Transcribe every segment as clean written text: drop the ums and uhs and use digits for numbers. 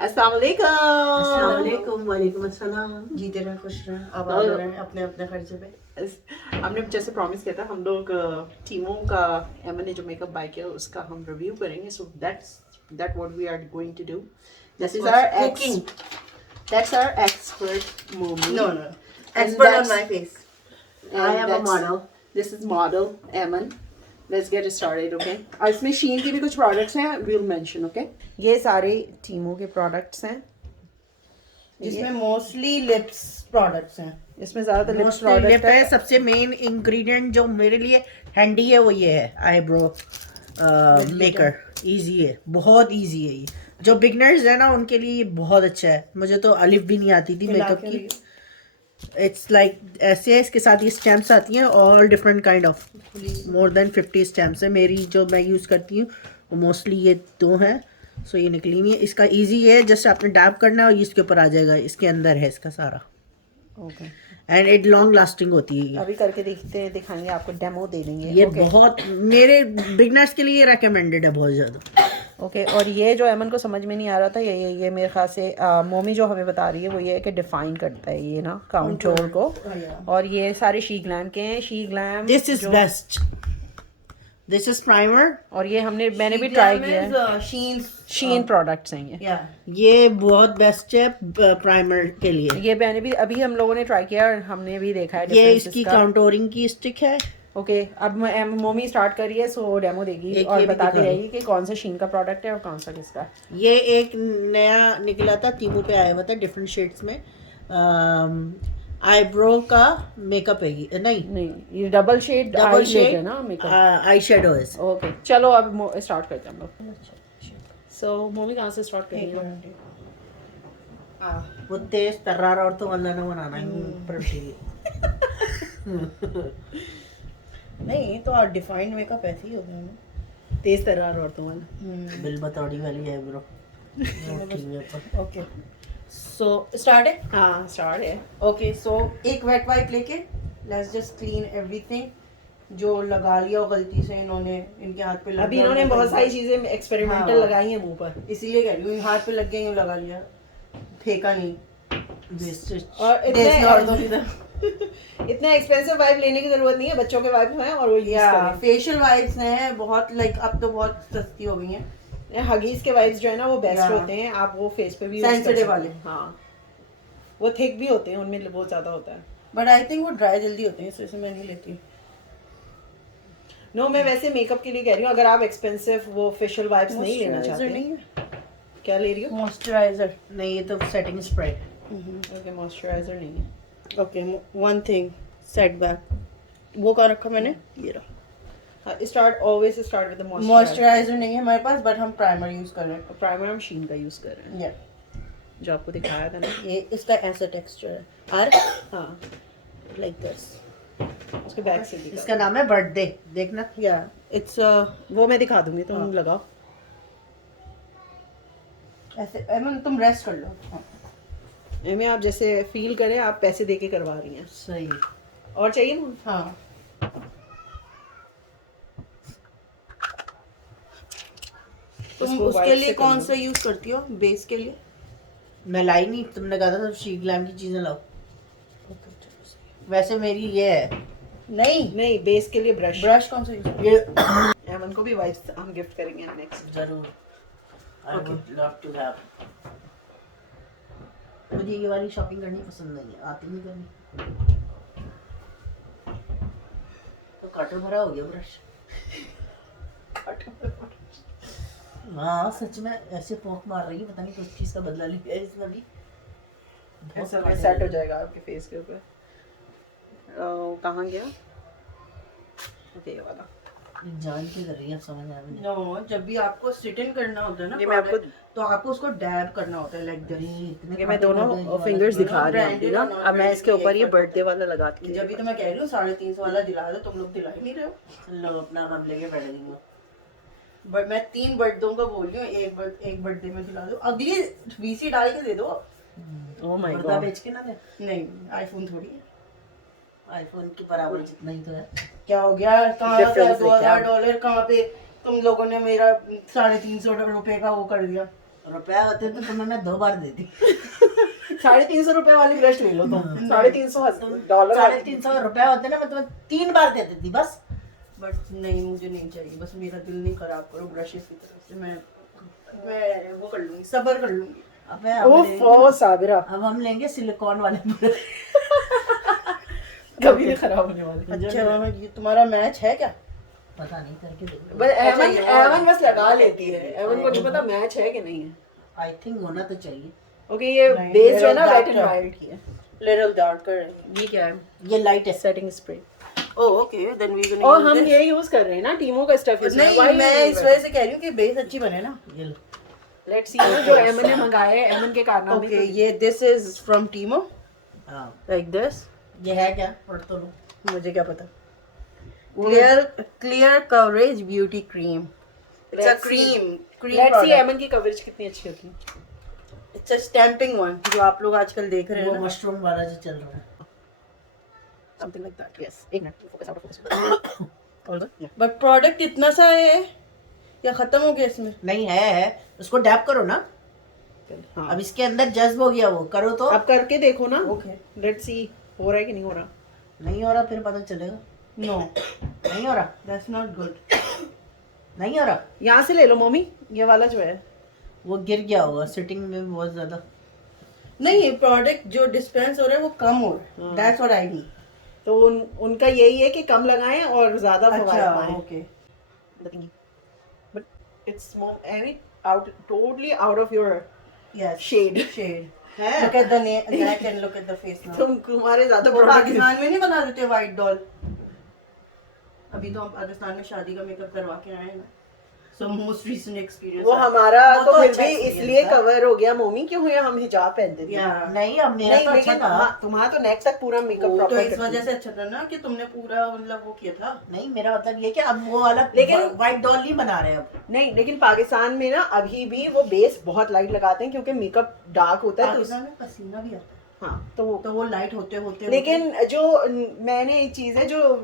अस्सलाम अस्सलाम वालेकुम। वालेकुम। वालेकुम अस्सलाम। जीते रहे, खुश रहे, आबाद तो रहे अपने अपने खर्चे पे। हमने जैसे प्रॉमिस किया था, हम लोग टीमों का एमन ने जो मेकअप बाय किया उसका हम रिव्यू करेंगे। So that what we are going to do. This is our Cooking. that's our expert Momi. No. And Expert on that's my face. and I am a that's- model. This is model Eman. Let's get started, okay? और इसमें शीन के भी कुछ products हैं, we'll mention, okay? ये सारे टीमों के प्रोडक्ट्स हैं, जिसमें मोस्टली लिप्स प्रोडक्ट्स हैं। इसमें ज्यादातर लिप्स मोस्टली प्रोडक्ट लिप है। सबसे मेन इंग्रेडिएंट जो मेरे लिए हैंडी है वो ये है, आईब्रो मेकर। इजी है, बहुत इजी है ये। जो बिगनर्स है ना उनके लिए ये बहुत अच्छा है। मुझे तो अलिफ भी नहीं आती थी मेकअप की। इट्स लाइक ऐसे है, इसके साथ ये स्टैम्प्स आती हैं, all different kind of, more than 50 stamps है। मेरी जो मैं यूज़ करती हूँ वो मोस्टली ये दो हैं। सो ये निकली हुई है। इसका इजी है, जस्ट आपने डैप करना है और इसके ऊपर आ जाएगा। इसके अंदर है इसका सारा, okay. And it long lasting होती है ये। अभी करके देखते हैं, दिखाएंगे आपको, डेमो दे देंगे ये okay. बहुत मेरे बिगनर्स के लिए रेकमेंडेड है बहुत ज़्यादा। ओके और ये जो एमन को समझ में नहीं आ रहा था, ये मेरे ख्याल से मोमी जो हमें बता रही है वो ये है कि डिफाइन करता है ये ना काउंटोर को। और ये सारे शी ग्लैम के हैं। She glam this is best. This is primer. और ये मैंने भी ट्राई किया है। शीन प्रोडक्ट्स हैं ये बहुत बेस्ट है प्राइमर के लिए। ये मैंने भी अभी हम लोगों ने ट्राई किया और हमने भी देखा है ये इसकी काउंटोरिंग की स्टिक है। ओके अब मोमी स्टार्ट करिए, सो डेमो देगी और बताती रहेगी कि कौन सा शीन का प्रोडक्ट है और कौन सा किसका। ये एक नया निकला था, टीमू पे आया हुआ था डिफरेंट शेड्स में। आईब्रो का मेकअप है ये। नहीं, ये डबल शेड है ना मेकअप, आई शेडो है। ओके चलो अब स्टार्ट करते हैं हम लोग। सो मोमी कहाँ से स्टार्ट करेंगे? वो तेज तर्रार और तो अल्लाह ने बनाना है नहीं तो डिफाइंड मेकअप ऐसे ही होता है ना, तेज तर्रार औरतों वाला। बिल बतौड़ी वाली है ब्रो। ओके सो स्टार्ट है। हाँ स्टार्ट है। ओके सो एक वेट वाइप लेके लेट्स जस्ट क्लीन एवरीथिंग जो लगा लिया गलती से इन्होंने, इनके हाथ पे लग अभी गया, इन्होंने बहुत सारी चीजें एक्सपेरिमेंटल हाँ। लगाई हैं मुंह पर, इसीलिए कह रही हूँ हाथ पे लग गया, यूँ लगा लिया, फेंका नहीं। और देसी औरतों की तरह इतने एक्सपेंसिव वाइप लेने की जरूरत नहीं है, बच्चों के वाइप हैं और वो यूज फेशियल वाइप्स हैं बहुत, लाइक अब तो बहुत सस्ती हो गई हैं। करें। हगीज के वाइप्स जो है ना वो बेस्ट Yeah. होते हैं, आप वो फेस पे भी use कर Sensitive सकते वाले। हैं। हाँ वो थिक भी होते हैं, उनमें बहुत ज्यादा होता है। बट आई थिंक वो ड्राई जल्दी होते हैं, इसलिए मैं नहीं लेती। नो मैं वैसे मेकअप के लिए कह रही हूँ, अगर आप एक्सपेंसिव वो फेशियल वाइप्स नहीं लेना चाहते। नहीं है क्या ले रही हो? मॉइस्चराइजर। नहीं, ये तो सेटिंग स्प्रे। ओके मॉइस्चराइजर नहीं है। Okay one thing set back, वो कहाँ रखा मैंने, ये रहा। Start always start with the moisturiser. Moisturiser नहीं है हमारे पास, बट हम प्राइमर यूज कर रहे हैं। प्राइमर हम शीन का यूज कर रहे हैं, या जो आपको दिखाया था ना। ये इसका ऐसा टेक्सचर है, और हाँ लाइक दिस। उसके बैक से दिखा। इसका नाम है बर्थडे, देखना। या इट्स वो मैं दिखा दूंगी, तुम हाँ। लगाओ। ऐसे एमन तुम रेस्ट कर लो। हाँ। में आप जैसे फील करें आप पैसे दे के करवा रही हैं। सही। और चाहिए ना? हाँ तुम उसको उसके white लिए से कौन कर सा यूज करती हो बेस के लिए? मैं लाई नहीं, तुमने कहा था सब शी ग्लैम की चीजें लाओ। वैसे मेरी ये है। नहीं नहीं बेस के लिए ब्रश। ब्रश कौन सा यूज? ये एमन को भी वाइप्स हम गिफ्ट करेंगे नेक्स्ट। जरूर। I would love to have. मुझे ये वाली शॉपिंग करनी पसंद नहीं है, आती नहीं करनी। तो कटर भरा हो गया ब्रश। हाँ सच में ऐसे पोक मार रही है, पता नहीं किस चीज का बदला लिया है इसने भी। ऐसा में सेट हो जाएगा आपके फेस के ऊपर। कहाँ गया? ओके ये वाला। जान के कर रही है, समझ आ रही है। नो जब भी आपको सिट इन करना होता है ना ये मैं आपको तो आपको उसको डैब करना होता है लाइक दिस। ये मैं दोनों फिंगर्स दिखा रही हूँ ना। अब मैं इसके ऊपर ये बर्थडे वाला लगाती हूँ। जब भी तो मैं कह रही हूँ 350 वाला दिला दो, तुम लोग दिला ही नहीं रहे हो। लोग अपना काम लेके बैठ जाएंगे। बट मैं 3 बर्थडे का बोल रही हूँ, एक बर्थडे में दिला दो, अगली वीसी डाल के दे दो। ओह माय पर्दा गॉड। बेच के ना दे। नहीं आईफोन थोड़ी है। आईफोन की बराबर जितना ही तो है। क्या हो गया, कहाँ Difference है क्या? $2000 कहाँ पे तुम लोगों ने मेरा $350 रुपए का वो कर दिया। रुपया होते तो तुम्हें मैं 2 बार देती। 350 रुपए वाली ब्रश ले लो तुम। 350 डॉलर 350 रुपया होते ना, मैं तुम्हें 3 बार दे देती बस। बट नहीं, मुझे नहीं चाहिए, बस मेरा दिल नहीं खराब करो ब्रशेस की तरफ से। मैं वो कर लूंगी, सब्र कर लूंगी। ओह साबिरा, अब हम लेंगे सिलिकॉन वाले ब्रश। कभी नहीं खराब होने वाली। अच्छा, ये तुम्हारा मैच है क्या? पता नहीं, करके देखो। बस एवन बस लगा लेती है, एवन को नहीं पता मैच है कि नहीं है। आई थिंक होना तो चाहिए। ओके, ये बेस जो है ना वेट एंड वाइल्ड की है। Little darker. ये क्या है? ये लाइट है। Setting spray. Oh okay, then we gonna. और हम ये यूज कर रहे हैं ना, टीमो का स्टफ यूज। नहीं, मैं इस वजह से कह रही हूँ कि बेस अच्छी बने ना। ये लो। लेट्स सी जो एमन ने मंगाए हैं, एमन के कारनामे। ओके, ये दिस इज फ्रॉम टीमो, हाँ, लाइक दिस। ये है क्या? पढ़ तो लो। मुझे क्या पता। Clear coverage beauty cream. It's a cream let's see एमन की कवरेज कितनी अच्छी होती है। इट्स अ स्टैंपिंग वन, जो आप लोग आजकल देख रहे वो हैं ना, मशरूम वाला जो चल रहा है। Something like that. यस, एक minute, focus out of focus. But product इतना सा है या खत्म हो गया इसमें? नहीं है, उसको डैप करो ना। हाँ, अब इसके अंदर जज्ब हो गया, वो करो तो। अब करके देखो ना। ओके। लेट्स सी हो रहा है कि नहीं हो रहा। नहीं हो रहा, फिर पता चलेगा। नो, नहीं हो रहा, दैट्स नॉट गुड। नहीं हो रहा। यहाँ से ले लो मम्मी, ये वाला जो है। वो गिर गया होगा सिटिंग में बहुत ज्यादा। नहीं, प्रोडक्ट जो डिस्पेंस हो रहा है वो कम हो रहा है। That's what I mean. तो उनका यही है कि कम लगाएं और ज्यादा फवाद अच्छा, पाएं। Okay. But it's out totally out of your Yes. shade. है। Look at the neck and look at the face now. तुम्हारे ज्यादा वो प्रोडक्ट पाकिस्तान में नहीं बना देते व्हाइट डॉल। अभी तो हम पाकिस्तान में शादी का मेकअप करवा के आए हैं ना। So most recent experience। वो हमारा वो तो फिर अच्छा भी experience इसलिए था। कवर हो गया मोमी, क्यों हुआ हम हिजाब पहनते थे। Yeah. नहीं, अब मेरा नहीं तो अच्छा लेकिन था। हाँ, तुम्हारा तो नेक तक पूरा मेकअप तो प्रॉपर इस वजह से अच्छा था ना कि तुमने पूरा मतलब वो किया था। नहीं, मेरा मतलब ये कि अब वो वाला लेकिन- व्हाइट डॉल नहीं बना रहे अब। नहीं, लेकिन पाकिस्तान में ना अभी भी वो बेस बहुत लाइट लगाते हैं क्योंकि मेकअप डार्क होता है तो पाकिस्तान में पसीना भी आता है। हाँ, तो वो लाइट होते होते लेकिन जो मैंने एक चीज है जो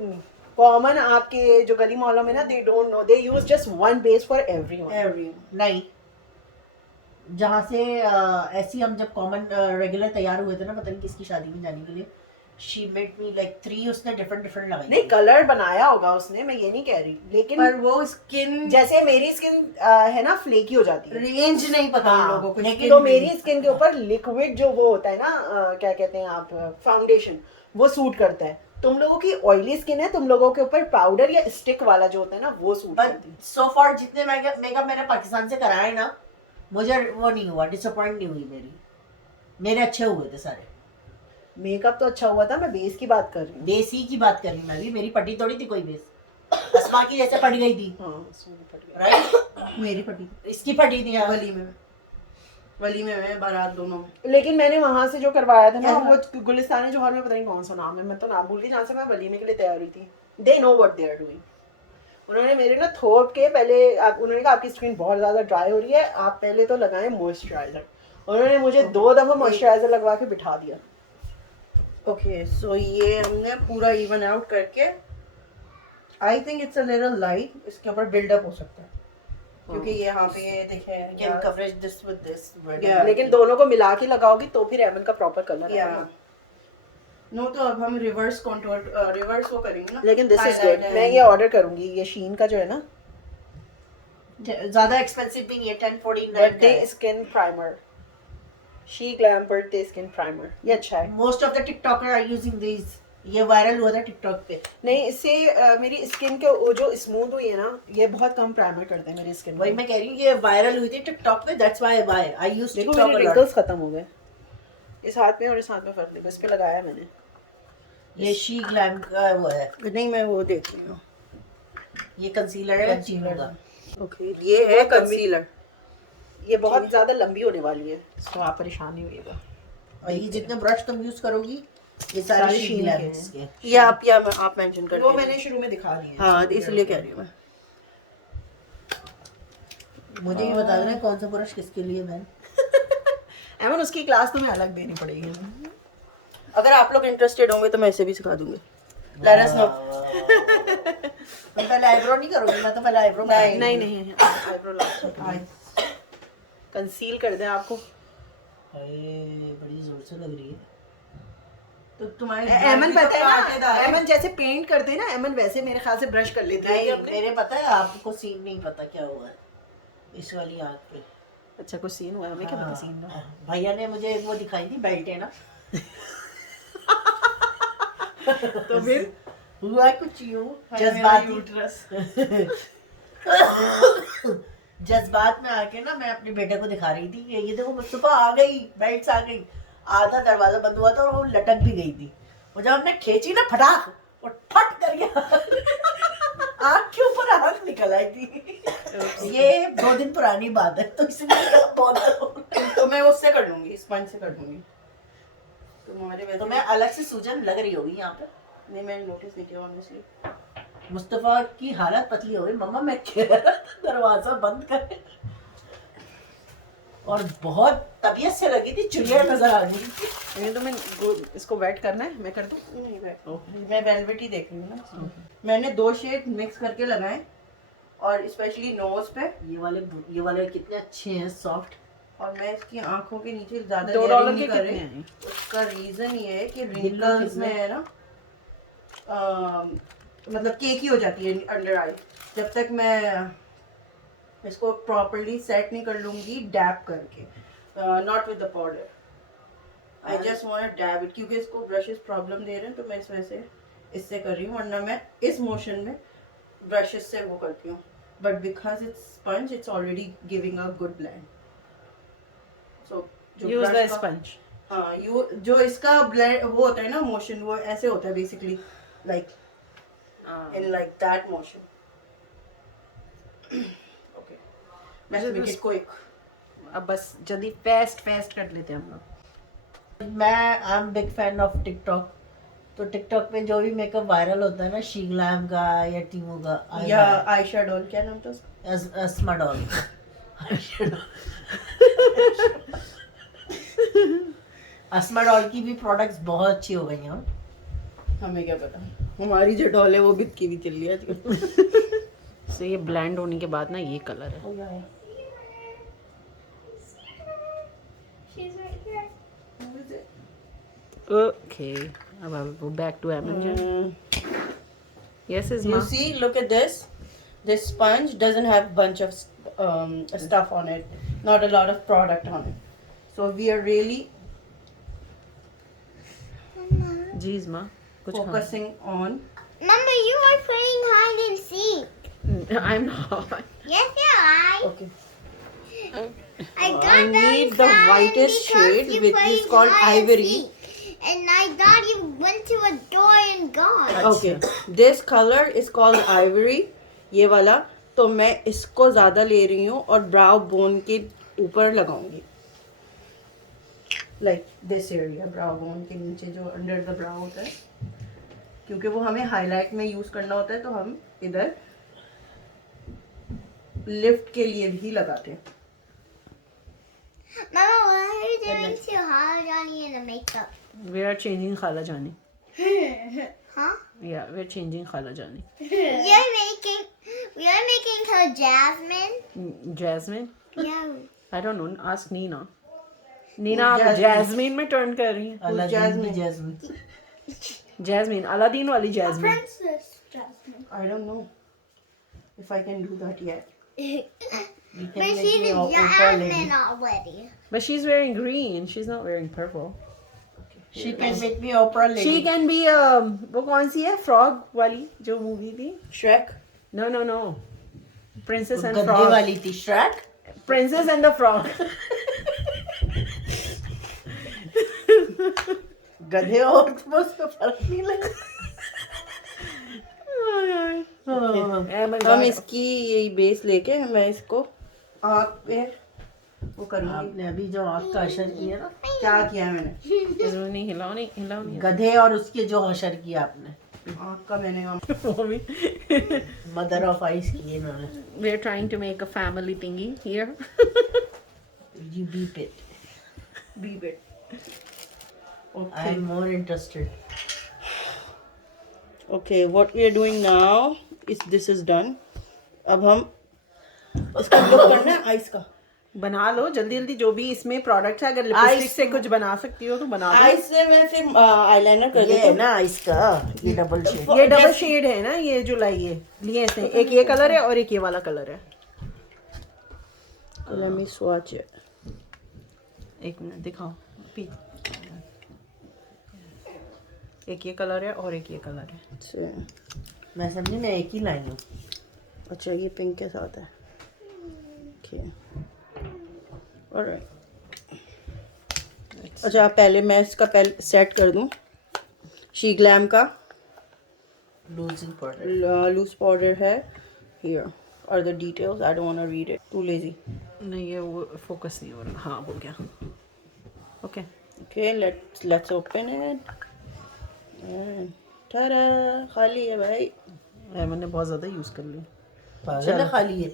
कॉमन आपके जो गली मोहल्लों में ना, they don't know, they use just one base for everyone. Every नहीं, जहाँ से ऐसी हम जब कॉमन रेगुलर तैयार हुए थे ना, पता नहीं किसकी शादी में जाने के लिए, शी मेड मी लाइक 3 उसने डिफरेंट लगाई। नहीं, कलर बनाया होगा उसने, मैं ये नहीं कह रही, लेकिन पर वो स्किन जैसे मेरी स्किन है ना फ्लेकी हो जाती है। रेंज नहीं पता उन लोगों को। लेकिन तो मेरी स्किन के ऊपर लिक्विड जो वो होता है ना, क्या कहते हैं आप, फाउंडेशन, वो सूट करता है। तुम लोगों की ऑयली स्किन है, तुम लोगों के ऊपर पाउडर या स्टिक वाला जो होता है ना, वो सूट करती है। सो फॉर जितने मेकअप मैंने पाकिस्तान से कराए ना, मुझे वो नहीं हुआ, डिसअपॉइंट नहीं हुई मेरे अच्छे हुए थे सारे। मेकअप तो अच्छा हुआ था, मैं बेस की बात कर रही हूँ। बेसी की बात कर रही मैं भी, मेरी पटी थोड़ी थी कोई बेस। अस्मा की जैसे पट गई थी, हाँ, उसमें फट गया। राइट? मेरी फटी इसकी फटी थी यार। वली में मैं बारात दोनों में। लेकिन मैंने वहां से जो करवाया था ना, क्या? वो गुलिस्तानी जौहर में, पता नहीं कौन सा नाम है, मैं तो नाम भूल गई, जहाँ से मैं वलीमे के लिए तैयार हुई थी। They know what they are doing. उन्होंने मेरे ना थोप के पहले उन्होंने कहा आपकी स्किन बहुत ज्यादा ड्राई हो रही है, आप पहले तो लगाएं मॉइस्चराइजर। उन्होंने मुझे 2 दफा मॉइस्चराइजर लगवा के बिठा दिया। ओके, सो ये हमने पूरा इवन आउट करके, I think it's a little light, इसके ऊपर बिल्डअप हो सकता है क्योंकि ये यहाँ पे देखे can coverage this with this. Yeah. लेकिन दोनों को मिला के लगाओगी तो फिर एमन का प्रॉपर कलर या आएगा। नो, तो अब हम रिवर्स कंटूर रिवर्स वो करेंगे ना। लेकिन दिस इज Highlight गुड, है। मैं ये ऑर्डर करूंगी, ये शीन का जो है ना, ज्यादा एक्सपेंसिव भी नहीं है, 1049 birthday skin primer, she glam birthday skin primer, ये अच्छा है। Most of the TikToker are using this. ये वायरल हुआ था टिकटॉक पे। नहीं, इससे मेरी स्किन के वो जो स्मूथ हुई है ना, ये बहुत कम प्राइमर करते हैं मेरी स्किन। वही मैं कह रही हूँ, ये वायरल हुई थी टिकटॉक पे, that's why I buy. I use देखो टिकटॉक मेरे अ लॉट। रिंकल्स खत्म हो गए, इस हाथ में और इस हाथ में फर्क नहीं, इस पे लगाया मैंने। ये शी ग्लैम का वो है, नहीं, मैं वो देख रही हूँ। ये कंसीलर है चीनू का। ओके, ये है कंसीलर। ये बहुत ज्यादा लंबी होने वाली है, तो आप परेशान नहीं होइएगा। और ये जितने ब्रश तुम यूज करोगी, ये सारे सारे शी Shein ग्लैम्स के के। या आप मेंशन कर वो दीजिए। मैंने शुरू में दिखा दिए। हाँ, इसलिए कह रही हूँ मैं। मुझे ये बता देना कौन सा ब्रश किसके लिए बहन। एमन उसकी क्लास तुम्हें अलग देनी पड़ेगी। अगर आप लोग इंटरेस्टेड होंगे तो मैं इसे भी सिखा दूंगी। Let us know। तुम पहले आईब्रो नहीं करोगी? मैं तो पहले आईब्रो नहीं। नहीं नहीं, आईब्रो कंसील कर दें आपको। अरे बड़ी जोर से लग रही है। तो तुम्हारे एमन तो पता है कांटेदार ना, है। एमन जैसे पेंट करते हैं ना, एमन वैसे मेरे ख्याल से ब्रश कर लेती है नहीं, अपने। मेरे पता है, आपको सीन नहीं पता क्या हुआ है इस वाली आंख पे। अच्छा कुछ सीन हुआ है, हमें क्या पता सीन का। भैया ने मुझे एक वो दिखाई थी, बेल्ट है ना। तो फिर हुआ कुछ यूं जज्बाती जज्बाती जज्बात में आके ना मैं अपने बेटे को दिखा रही थी कि ये देखो मुस्तफा आ गई, बेल्ट आ गई। आधा दरवाजा बंद हुआ था और वो लटक भी गई थी। और जब हमने खींची ना फटाक, और फट कर गया आँख के ऊपर आँख निकल आई थी। ये 2 दिन पुरानी बात है, तो इसलिए बहुत तो मैं उससे कर लूंगी, स्पंज से कर लूंगी। तुम्हारे वैसे तो मैं अलग से सूजन लग रही होगी यहाँ पे। नहीं, मैंने नोटिस नहीं किया ऑनेस्टली। मुस्तफा की हालत पतली हो गई, मम्मा मैं कह रहा था दरवाजा बंद कर। और बहुत तबीयत से लगी थी, चिड़िया नजर आ गई थी। ये तो मैं इसको वेट करना है, मैं कर दूं। नहीं, मैं वेलवेट ही देख रही हूँ ना। मैंने 2 शेड मिक्स करके लगाए, और स्पेशली नोज पे। ये वाले कितने अच्छे हैं, सॉफ्ट। और मैं इसकी आंखों के नीचे ज्यादा $2 लेयरिंग के नहीं कर कितने रही। हैं? उसका रीजन ये है कि कितने? रिंकल्स में है ना, मतलब केकी हो जाती है अंडर आई, जब तक मैं इसको प्रॉपरली सेट नहीं कर लूंगी डैब करके, not with the powder. I just want dab it, क्योंकि इसको ब्रशेस प्रॉब्लम दे रहे हैं, तो मैं इस वजह से इससे कर रही हूँ, वरना मैं इस मोशन में ब्रशेस से वो करती हूँ। But because it's sponge, it's already giving a good blend. So use the sponge. हाँ, जो इसका ब्लेंड वो होता है ना, मोशन, वो ऐसे होता है basically, like in like that motion. Okay, let's make it quick. अब बस जल्दी फेस्ट कर लेते हैं हम लोग। मैं I am big fan of TikTok. तो टिकटॉक पे जो भी मेकअप वायरल होता है ना, शीग्लैम का या टीमो का, या आयशा डॉल, क्या नाम था उसका? अस्मा डॉल। अस्मा डॉल की भी प्रोडक्ट्स बहुत अच्छी हो गई हैं। हमें क्या पता, हमारी जो डॉल है वो बिक्की भी चल रही है आजकल। सो ये ब्लेंड होने के बाद ना ये कलर है। ओके, अब वो बैक टू एमन। Yes is You see, look at this. This sponge doesn't have bunch of stuff on it, not a lot of product on it. So we are really जीज माँ कुछ focusing on. Mama, you are playing hide and seek. I am not. Yes, you are. Okay. I got I that need the sound whitest because shade, you which is played called hide and ivory. seek. And I thought you went to a door and gone. Okay. This color is called ivory. ये वाला, तो मैं इसको ज्यादा ले रही हूँ और ब्राउ बोन के ऊपर लगाऊंगी, like this area, brow bone के नीचे जो अंडर द ब्राउ होता है, क्योंकि वो हमें हाईलाइट में यूज करना होता है, तो हम इधर लिफ्ट के लिए भी लगाते हैं। Mama, what are you doing to Hala Johnny in the makeup? We are changing खाला जानी। Huh? या वी आर चेंजिंग खाला जानी। We are making her Jasmine. Jasmine, Yeah. I don't know, ask Nina. Nina आप Jasmine में turn कर रही हैं। अलादीन की जैस्मिन, अलादीन वाली Jasmine. Princess Jasmine. I don't know if I can do that yet. But she's a Jasmine already. But she's wearing green. She's not wearing purple. She can make me Oprah lady. She can be वो कौन सी है, frog वाली जो movie थी? Shrek. No. Princess and गद्दे Frog. वाली थी, Shrek. Princess and the Frog. गधे और तो उसका फर्क नहीं लगा। हम इसकी यही बेस लेके मैं इसको आँख पे वो करूँगी। आपने अभी जो आँख का अशर किया ना, क्या किया है मैंने? नहीं हिलाओ नहीं। गधे और उसके जो अशर किया आपने, आँख का मैंने वो भी। मदर ऑफ आइस की इन्होंने। We're trying to make a family thingy here. You beep it. beep it. I am more interested. Okay, what we are doing now is this is done. अब हम इसका लुक करना है ice का। बना लो जल्दी जल्दी जो भी इसमें प्रोडक्ट है, अगर लिपस्टिक से कुछ बना सकती हो तो बना दो। आईज से मैं फिर आईलाइनर कर ये देती है हूँ। ना इसका, ये डबल शेड। ये डबल शेड है ना, ये जो लिए इसने, एक ये कलर है और एक ये वाला कलर है। Let me swatch it. एक मिनट दिखाओ। एक ये कलर है और एक ये कलर है। अच्छा, मैं समझी मैं एक ही लाई हूँ। अच्छा ये पिंक के साथ है। Okay, alright. अच्छा पहले मैं इसका पहले सेट कर दूँ। शी ग्लैम का लूजिंग पाउडर। लूज पाउडर है। Here are the details, I don't want to read it, too lazy. नहीं ये वो फोकस नहीं हो रहा। हाँ हो गया। Okay okay let's open it. टारा, खाली है भाई। मैंने बहुत ज्यादा यूज कर ली। पागल है, खाली है।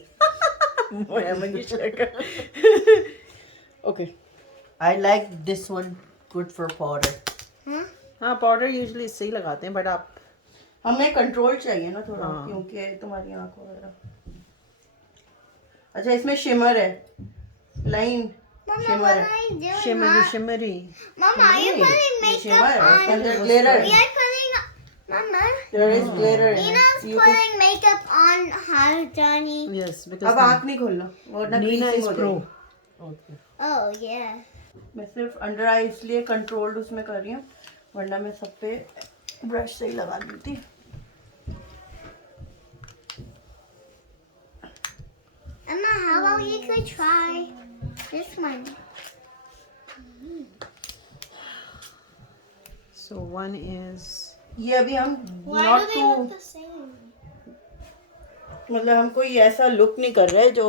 Okay I like this one, good for powder. हाँ पाउडर यूजुअली इससे ही लगाते हैं, बट आप हमें कंट्रोल चाहिए ना थोड़ा, हाँ। क्योंकि तुम्हारी आंख वगैरह। अच्छा इसमें शिमर है, लाइन Mama, शिमर what है। are you doing? Shimmery shimmery. Mama, are you putting ये शिमर makeup है, इसके on? अंदर glitter We are putting. Mama, there is glitter in Nina's it. putting makeup on her Johnny. Yes अब because आंख नहीं खोलना वरना नीना creasing इज हो प्रो। जाएगी। Oh yeah. मैं सिर्फ अंडर आई इसलिए कंट्रोल्ड उसमें कर रही हूँ, वरना मैं सब पे ब्रश से ही लगा देती। Emma, how about you could try this one? So one is ये अभी हम Why not do they two, look the same? मतलब हम कोई ऐसा लुक नहीं कर रहे जो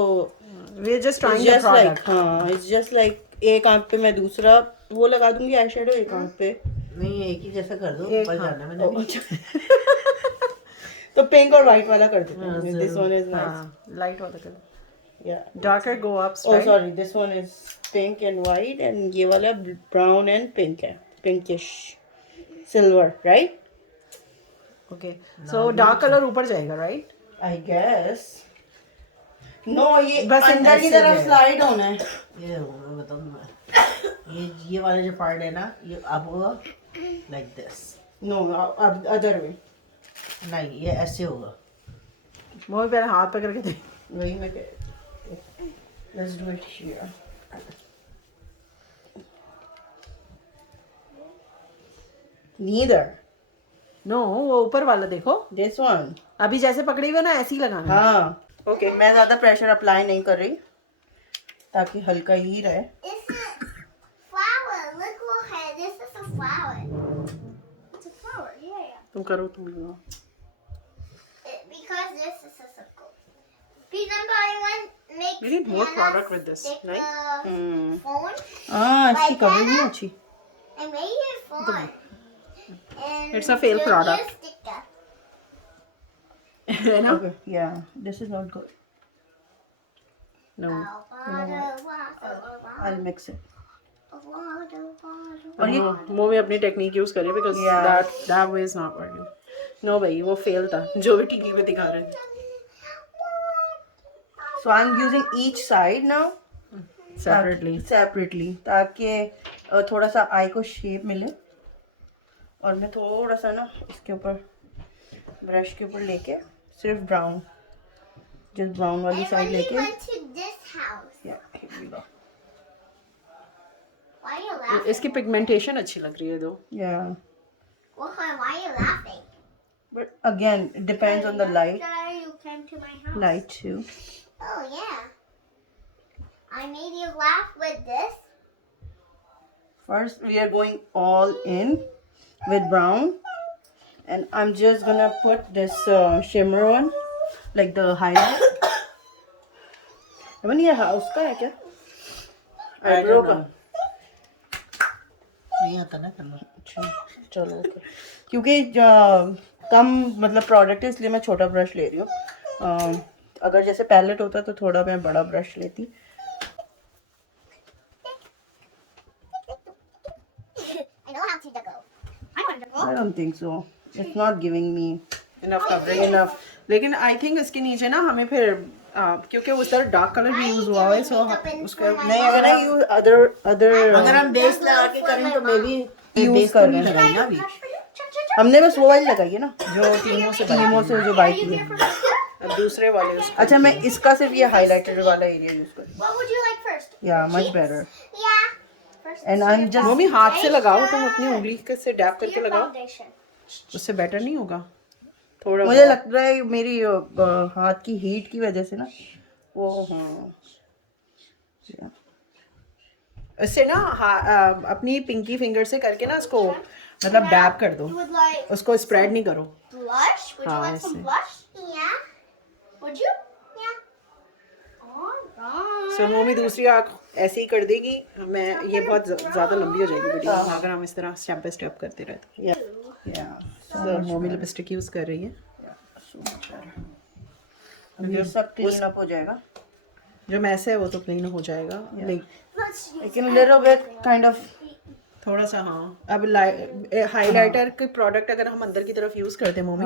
we are just trying the just like, product. हाँ इट्स जस्ट लाइक एक आंख पे मैं दूसरा वो लगा दूंगी आई शेडो, एक आंख पे। नहीं एक ही जैसा कर दो, एक ऊपर हाँ। जाना मैंने भी। तो पिंक और व्हाइट वाला कर देते हाँ, हैं। This one is nice. हाँ लाइट वाला कलर। या darker go up or straight. Sorry, this one is pink and white and ये वाला ब्राउन एंड पिंक है, pinkish silver, right? Okay so dark colour ऊपर जाएगा राइट? I guess. नो ये बस अंदर की ऐसे तरफ है। स्लाइड होना है। ये मैं बताऊंगा, ये वाला जो पार्ट है ना, ये अब होगा like this. No other way. नहीं ये ऐसे होगा। मोह पहले हाथ पकड़ के दे। वही मैं let's do it here. Neither. No वो ऊपर वाला देखो, दिस वन। अभी जैसे पकड़ी हुई है ना ऐसे ही लगाना है। हाँ ओके, मैं ज़्यादा प्रेशर अप्लाई नहीं कर रही ताकि हल्का ही रहे। It's a flower. Look what head. This is a flower. It's a flower. Yeah. तुम करो तुम लो। Because this is a circle. Remember, I want make. We need more Hannah product with this, stick right? the phone. हाँ इसकी Like covering नहीं that? अच्छी। I made it fun. And It's a fail the product. new sticker. है ना? Okay, yeah, this is not good. No. I'll mix it. और ये मोह में अपनी टेक्निक यूज करें because that way is not working. No भाई वो फेल था जो भी टीवी पे दिखा रहे थे। So I'm using each side now Separately. separately ताकि थोड़ा सा आई को शेप मिले। और मैं थोड़ा सा ना इसके ऊपर ब्रश के ऊपर लेके सिर्फ ब्राउन, जस्ट ब्राउन वाली And साइड when we लेके। went to this house, Yeah, here we go. why are you laughing? इसकी पिगमेंटेशन अच्छी लग रही है दो। Yeah, Why are you laughing? but again it depends on the light. Sorry, you came to my house. Light too. Oh yeah. I made you laugh with this. First we are going all in with brown, and I'm just gonna put this shimmer one, like the highlight. Even ये house का है क्या? Eyebrow का? नहीं आता ना करना। अच्छा चलो ओके, क्योंकि कम मतलब प्रोडक्ट है इसलिए मैं छोटा ब्रश ले रही हूँ। अगर जैसे पैलेट होता तो थोड़ा मैं बड़ा ब्रश लेती। I know how to go. I want to go. I don't think so. It's not giving me Enough coverage. enough. लेकिन आई थिंक इसके नीचे ना हमें फिर क्योंकि उस तरह डार्क कलर भी यूज हुआ है, सो उसका नहीं, अगर ना यू अदर हम बेस लगा के करें तो मे बी यूज कर रहे हैं लगाई ना अभी हमने बस वो वाली लगाई है ना, जो टीमों से जो बाई की है। अब दूसरे वाले अच्छा, मैं इसका सिर्फ ये हाइलाइटर वाला एरिया यूज कर, What would you like first? या much better, Yeah. First, and I am just mummy हाथ से लगाओ, तुम अपनी उंगली से डैप करके your लगाओ, foundation. उससे बेटर नहीं होगा थोड़ा मुझे लग रहा है मेरी हाथ की हीट की वजह से ना वो इससे ना अपनी पिंकी फिंगर से करके ना इसको मतलब डैप कर दो, You would like उसको स्प्रेड नहीं करो। blush? Would you like some ऐसे। blush? Yeah. Would you? Yeah. Alright. So mummy दूसरी आँख ऐसे ही कर देगी, मैं ये बहुत ज्यादा लंबी हो जाएगी वीडियो अगर हम इस तरह स्टेप बाय स्टेप करते रहे तो। या सो मम्मी लिपस्टिक यूज कर रही है, ये सब क्लीन अप हो जाएगा, जो मैस है वो तो क्लीन हो जाएगा। Let's use लेकिन लिटिल बिट काइंड ऑफ थोड़ा सा हाँ, अब हाइलाइटर के प्रोडक्ट अगर हम अंदर की तरफ यूज करते हैं मम्मी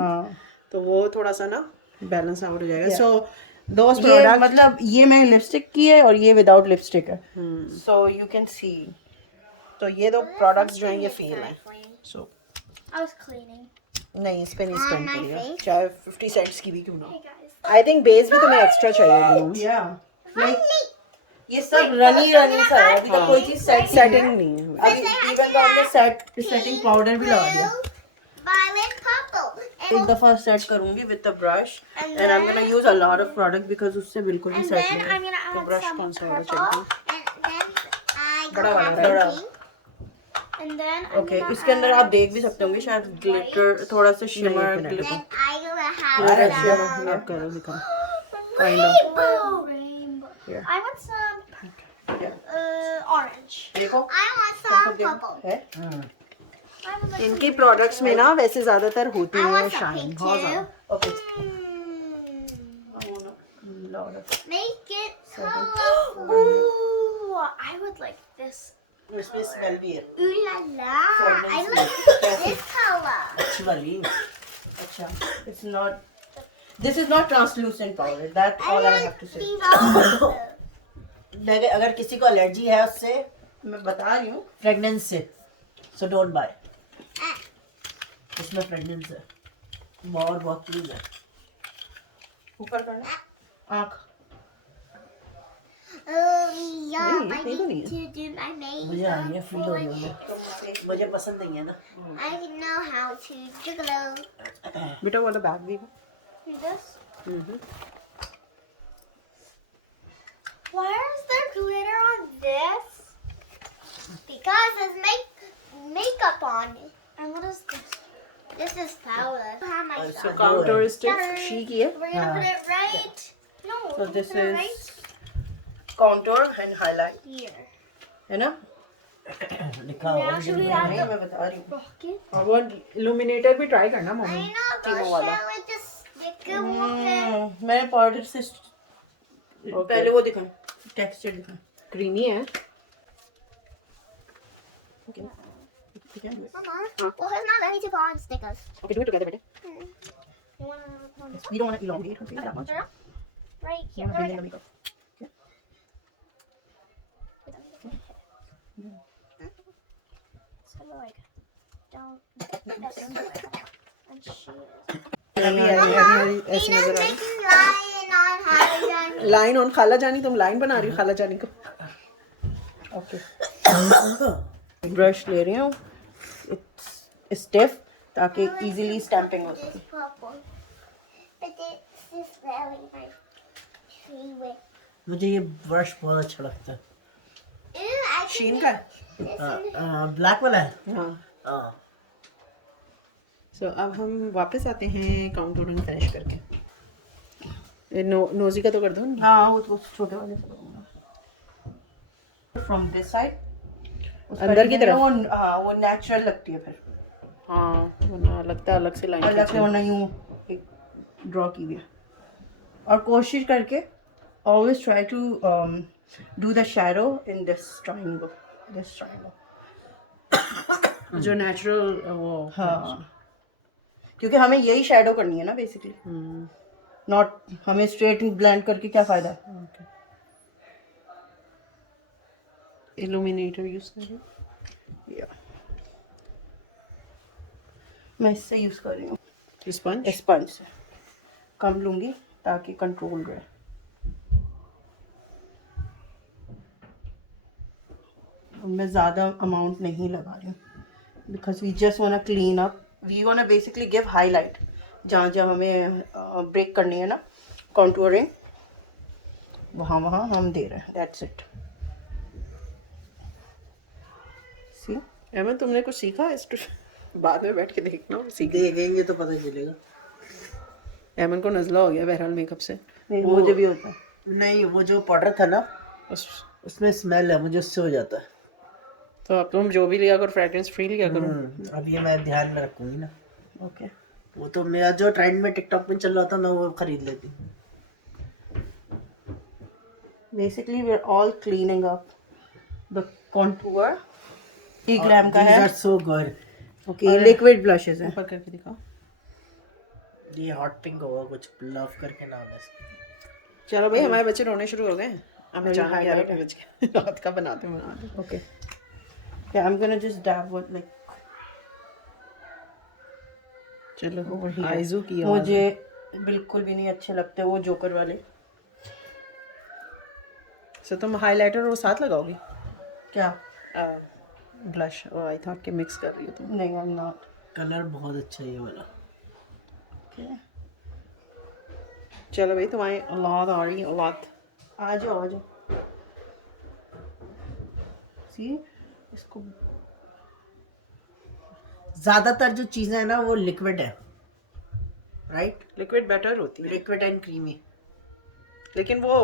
तो वो थोड़ा सा ना बैलेंस आउट हो जाएगा। सो दोस्त ये प्रोडक्ट मतलब ये मैं लिपस्टिक की है और ये विदाउट लिपस्टिक है, सो यू कैन सी। तो ये दो प्रोडक्ट्स जो हैं ये फेल हैं। सो I was cleaning. नहीं, इस पे नहीं स्पेंड my करिएगा, face. चाहे 50 सेंट्स की भी क्यों ना। Hey guys. I think base भी तुम्हें एक्स्ट्रा चाहिए मम्मी। या ये सब रनी सा है, अभी तक कोई चीज सेटिंग नहीं है। अभी इवन तो हमने सेटिंग पाउडर भी लगा दिया। Violet purple. एक दफा सेट करूंगी with the brush and I am gonna use a lot of product because उससे बिल्कुल भी And सेट then नहीं I'm gonna तो add brush some कौन सा वाला purple. And then I बड़ा वाला gonna है? add pink. And then I'm okay, gonna इसके अंदर आप देख भी सकते होंगे शायद ग्लिटर, थोड़ा सा शिमर नहीं, ग्लिटर। Then I gonna यार have ऐसे some आप करो दिखाओ। rainbow. Rainbow. Yeah. I want some orange. देखो I want some purple. है, I would like इनके प्रोडक्ट्स में ना वैसे ज्यादातर होते I हैं want some शाइन pink बहुत too. ज्यादा। Okay Hmm. Make it colorful. Ooh, I would like this. इसमें स्मेल भी है Ooh la la. I Fragrance like this color. अच्छी वाली। अच्छा, it's not, this is not translucent powder, that I all I have want to say. the देखिए, अगर किसी को एलर्जी है उससे, मैं बता रही हूँ, फ्रेगनेंस से, सो डोंट बाय। इसमें फ्रेगनेंस है, बहुत चीज है। ऊपर करना, आँख, yeah, नहीं, I ये तो नहीं need to do my makeup. मुझे आ रही है, फील हो रही है मुझे, मुझे पसंद नहीं है ना। I know how to jiggle. बेटा वाला बैग भी है। This. Why is there glitter on this? Because there's makeup on it. And what is this? This is powder. How am I So starting? काउंटरिस्टिक शी की है। We're gonna put it right. No. So we're this gonna put it is right contour and highlight, here. है ना? लिखा Now should we add नहीं, the मैं बता रही हूँ। rocket? और वो इल्यूमिनेटर भी ट्राई करना I mummy. know, but shall we just stick it with it? मैंने पाउडर से पहले वो दिखाऊं, टेक्सचर दिखाऊं, क्रीमी है। ठीक है? Mama, well, he's not letting me put on stickers. Okay do it together बेटा। You wanna put on this You don't want to elongate her face that much. one? Right You here. want to Right bring in the here. makeup. So like, don't. And she अभी ऐसे Tina's नजर आ making lion on Halloween. रही। Line on खाला जानी, तुम line बना रही हो खाला जानी को। ओके, ब्रश ले रही हूँ, इट्स स्टिफ ताकि इजीली स्टैंपिंग हो सके। This purple. But this is really my favorite. मुझे ये ब्रश बहुत अच्छा लगता है। Ew, I can sheen make का है? this in ब्लैक वाला है। हाँ। सो अब हम वापस आते हैं काउंटरिंग फिनिश करके। ये नोजी का तो कर दो ना। हाँ, वो तो छोटे वाले से करूँगा। फ्रॉम दिस साइड, अंदर की तरफ? हाँ, वो नेचुरल लगती है फिर, हाँ, वरना लगता है अलग से लाइन अलग से वरना यूँ ड्रॉ की हुई है। और कोशिश करके always try to do the shadow in this triangle. जो नेचुरल वो। हाँ, क्योंकि हमें यही शेडो करनी है ना बेसिकली। नॉट हमें स्ट्रेट ब्लेंड करके क्या फ़ायदा है। इल्यूमिनेटर यूज कर रही हूँ। मैं इससे यूज़ कर रही हूँ, स्पंज स्पंज से कम लूँगी ताकि कंट्रोल रहे। मैं ज़्यादा अमाउंट नहीं लगा रही हूँ because we just want clean up, we want basically give highlight जहाँ जहाँ हमें ब्रेक करनी है ना, कॉन्टूरिंग, वहाँ वहाँ हम दे रहे हैं, दैट्स इट। सी एमन तुमने कुछ सीखा इस बाद में बैठ के देखना सीख देखेंगे तो पता चलेगा। एमन को नज़ला हो गया बहरहाल मेकअप से। नहीं मुझे भी होता है। नहीं, वो जो पाउडर था ना उस उसमें स्मेल है, मुझे उससे हो जाता है। तो अब तुम जो भी लिया करो फ्रेग्रेंस फ्री लिया करो। अब ये मैं ध्यान में रखूंगी ना। ओके वो तो मेरा जो ट्रेंड में टिकटॉक में चल रहा था मैं वो खरीद लेती। Basically we are all cleaning up the contour. 3 gram का है। So good. Okay liquid blushes है। ऊपर करके दिखाओ। ये हॉट पिंक होगा कुछ, लव करके नाम है इसका। चलो भाई हमारे बच्चे रोने शुरू हो गए। हमें अरे जाना क्या highlight है बच के रात का बनाते बनाते। Okay. Yeah, I'm gonna just dab with like चलो over here. आइजू की मुझे बिल्कुल भी नहीं अच्छे लगते वो जोकर वाले। सो तुम हाइलाइटर वो साथ लगाओगी? क्या? ब्लश आई थॉट के मिक्स कर रही हो तुम। नहीं I'm not. कलर बहुत अच्छा है ये वाला। Okay. चलो भाई तुम्हारी औलाद आ रही है, औलाद। आ जाओ आ जाओ। See इसको ज्यादातर जो चीजें है ना वो लिक्विड है, राइट? लिक्विड बेटर होती है लिक्विड एंड क्रीमी। लेकिन वो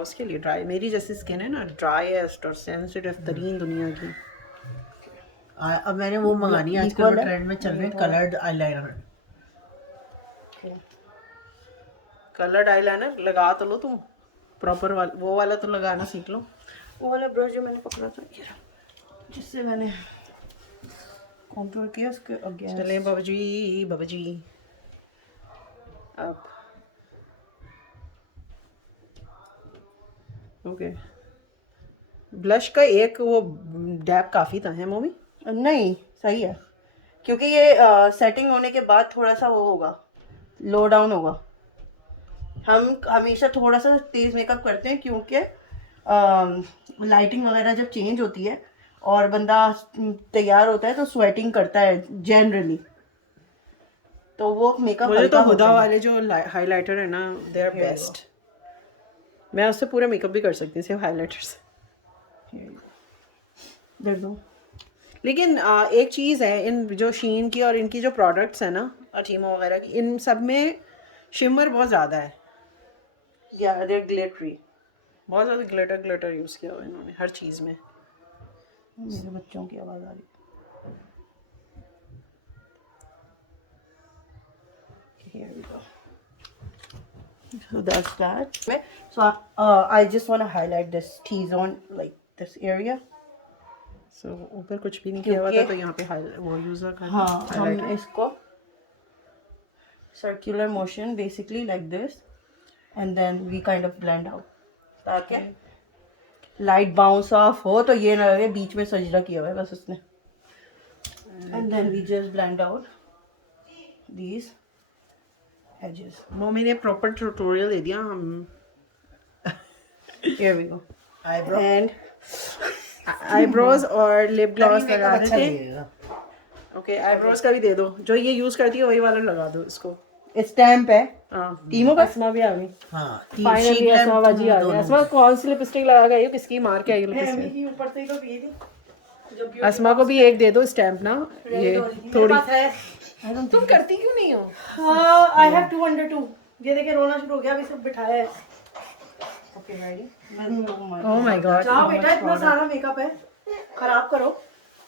उसके लिए ड्राई, मेरी जैसी स्किन है ना, ड्राईएस्ट और सेंसिटिव तरीन दुनिया की। अब मैंने वो मंगानी है, आजकल Equal वो है? ट्रेंड में चल रहे हैं कलर्ड आईलाइनर। कलर्ड आईलाइनर लगा तो लो तुम, प्रॉपर वाला वो वाला तो लगाना सीख लो। वो वाला ब्रश जो मैंने पकड़ा था ये रहा, जिससे मैंने कॉन्टूर किया उसके अगेंस्ट। चले बाबा जी बाबा जी। अब ओके ब्लश का एक वो डैब काफ़ी था है मम्मी? नहीं सही है क्योंकि ये सेटिंग होने के बाद थोड़ा सा वो होगा, लो डाउन होगा। हम हमेशा थोड़ा सा तेज मेकअप करते हैं क्योंकि लाइटिंग वगैरह जब चेंज होती है और बंदा तैयार होता है तो स्वेटिंग करता है जनरली, तो वो मेकअप मुझे तो हल्का हुदा होता है। वाले जो हाइलाइटर है ना दे आर बेस्ट। मैं उससे पूरा मेकअप भी कर सकती हूँ सिर्फ हाइलाइटर से। देख दो। लेकिन एक चीज़ है इन जो शीन की और इनकी जो प्रोडक्ट्स है ना अटीमो वगैरह की, इन सब में शिमर बहुत ज़्यादा है, या देयर ग्लिटरी। बहुत ज़्यादा ग्लिटर यूज़ किया हुआ है इन्होंने हर चीज़ में। मेरे बच्चों की आवाज़ आ रही है। Here we go. So that's that. So I just want to highlight this T-zone, like this area. सो ऊपर कुछ भी नहीं किया हुआ था तो यहाँ पे वो यूज़र का हाँ हम इसको circular motion basically like this and then we kind of blend out ताकि लाइट बाउंस ऑफ हो तो ये ना लगे बीच में सजदा किया हुआ है बस उसने। and then we just blend out these edges. Mummy ने प्रॉपर ट्यूटोरियल दे दिया हम। Here we go. Eyebrow And eyebrows और लिप ग्लॉस लगा अच्छा देते। लगेगा। ओके आईब्रोज का भी दे दो, जो ये यूज़ करती है वही वाला लगा दो इसको। स्टैम्प है हाँ तीनों का। असमा भी आ गई हाँ फाइनली, असमा बाजी आ गई। असमा कौन सी लिपस्टिक लगा गई हो, किसकी मार के आई हो लिपस्टिक? की ऊपर से ही तो पिए थी। असमा को भी एक दे दो स्टैम्प ना, ये थोड़ी तुम करती क्यों नहीं हो? हाँ आई हैव 2 under 2। ये देखिए रोना शुरू हो गया, अभी सब बिठाया है। Okay ready. Oh my God जाओ बेटा, इतना सारा मेकअप है, खराब करो।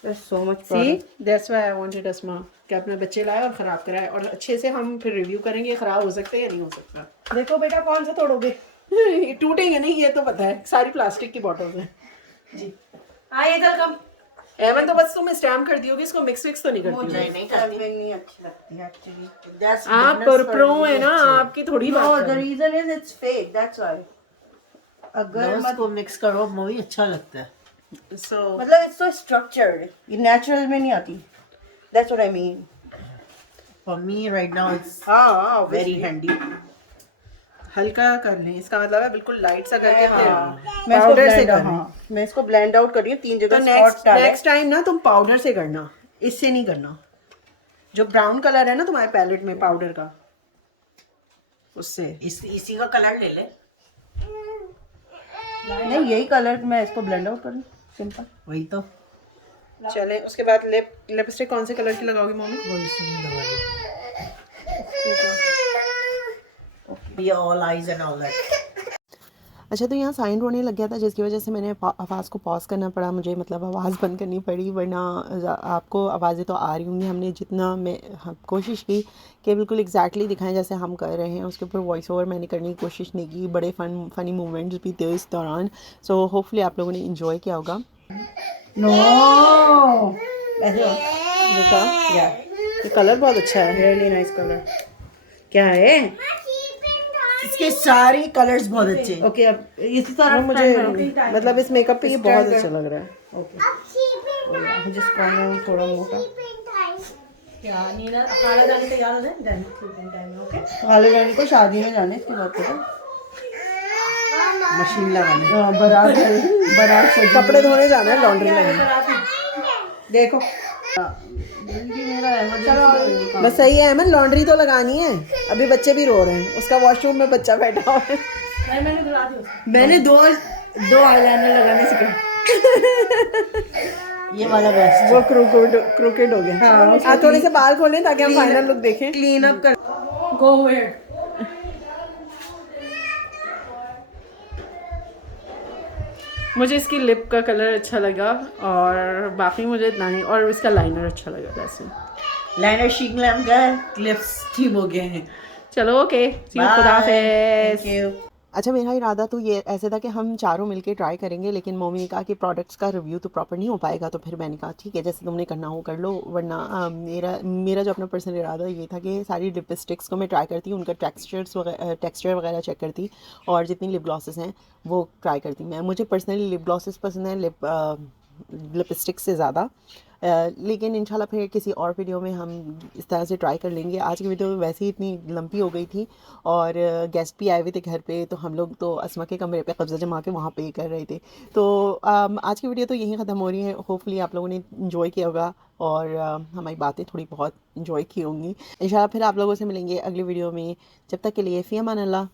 There's so much see product. That's why I wanted Asma कि अपने बच्चे लाए और ख़राब कराए, और अच्छे से हम फिर रिव्यू करेंगे ख़राब हो सकता है या नहीं हो सकता। देखो बेटा कौन सा तोड़ोगे। टूटेंगे नहीं ये तो पता है, सारी प्लास्टिक की बॉटल्स हैं। जी आइए इधर कम। एमन तो बस तुम स्टैम्प कर दियोगी, इसको मिक्स विक्स तो नहीं करती मुझे हो। नहीं करती। नहीं अच्छी लगती है एक्चुअली. आप प्रो है ना, आपकी थोड़ी No, बात the है। reason is it's fake. That's why. अगर उसको मिक्स करो वही अच्छा लगता है. So मतलब it's so structured. ये natural में नहीं आती. That's what I mean. For me right now it's हाँ, very obviously. handy. हल्का कर लें, इसका मतलब है बिल्कुल लाइट सा करके मैं इसको पाउडर से blend कर हाँ, लें। मैं इसको blend out कर रही हूँ. 3 तो जगह spot डाले. नेक्स्ट टाइम ना तुम पाउडर से करना, इससे नहीं करना। जो ब्राउन कलर है ना तुम्हारे पैलेट में पाउडर का, उससे। इसी का कलर ले ले. नहीं यही कलर मैं इसको blend out कर लूँ. Simple. वही तो. चले उसके बाद लिपस्टिक कौन से कलर की लगाओगी मम्मी? वही से लगा दो. ये all eyes and all that. अच्छा, तो यहाँ साइन रोने लग गया था, जिसकी वजह से मैंने आवाज़ को पॉज करना पड़ा मुझे, मतलब आवाज़ बंद करनी पड़ी, वरना आपको आवाज़ें तो आ रही होंगी। हमने जितना कोशिश की कि बिल्कुल एग्जैक्टली दिखाएं जैसे हम कर रहे हैं, उसके ऊपर वॉइस ओवर मैंने करने की कोशिश नहीं की। बड़े फ़नी मोमेंट्स भी थे इस दौरान। सो होपफुली आप लोगों ने इन्जॉय किया होगा। No. ऐसे देखा ये कलर बहुत अच्छा है। really nice color. क्या है? इसके सारे कलर्स बहुत अच्छे हैं. Okay, अब इसी तरह मुझे मतलब इस मेकअप पे ये बहुत अच्छा लग रहा है। मुझे इसका थोड़ा मोटा. क्या नीना खाना जाने तैयार हो जाए देन स्लीपिंग टाइम में. ओके. खाले रानी को शादी में जाने इसके बाद पता. मशीन लगाने. बारात से कपड़े धोने जाना है, लॉन्ड्री लगाने। देखो. बस सही है अमन, लॉन्ड्री तो लगानी है। अभी बच्चे भी रो रहे हैं, उसका वॉशरूम में बच्चा बैठा हुआ है। मैंने दो आईलाइनर लगाने सीखा. ये वाला बेस्ट. वो क्रूकेड हो गया। आप थोड़े से बाल खोलें ताकि हम फाइनल लुक देखें। क्लीन अप कर. Go where. मुझे इसकी लिप का कलर अच्छा लगा और बाकी मुझे इतना नहीं, और इसका लाइनर अच्छा लगा वैसे। लाइनर शीक लैम्प का क्लिप्स ठीक हो गए हैं. चलो ओके, खुदा हाफिज़। Thank you. अच्छा, मेरा इरादा तो ये ऐसे था कि हम चारों मिलके ट्राई करेंगे, लेकिन मम्मी ने कहा कि प्रोडक्ट्स का रिव्यू तो प्रॉपर नहीं हो पाएगा, तो फिर मैंने कहा ठीक है, जैसे तुमने करना हो कर लो, वरना मेरा जो अपना पर्सनल इरादा ये था कि सारी लिपस्टिक्स को मैं ट्राई करती, उनका टेक्सचर वगैरह चेक करती, और जितनी लिप ग्लॉसेस हैं वो ट्राई करती। मुझे पर्सनली लिप ग्लॉसेस पसंद है लिपस्टिक से ज़्यादा, लेकिन इंशाल्लाह फिर किसी और वीडियो में हम इस तरह से ट्राई कर लेंगे। आज की वीडियो वैसे ही इतनी लंबी हो गई थी और गेस्ट भी आए हुए थे घर पे, तो हम लोग तो अस्मा के कमरे पे कब्ज़ा जमा के वहाँ पे कर रहे थे। तो आज की वीडियो तो यहीं ख़त्म हो रही है। होपफुली आप लोगों ने इन्जॉय किया होगा और हमारी बातें थोड़ी बहुत इन्जॉय की होंगी। इंशाल्लाह फिर आप लोगों से मिलेंगे अगली वीडियो में। जब तक के लिए फ़ी अमान अल्लाह।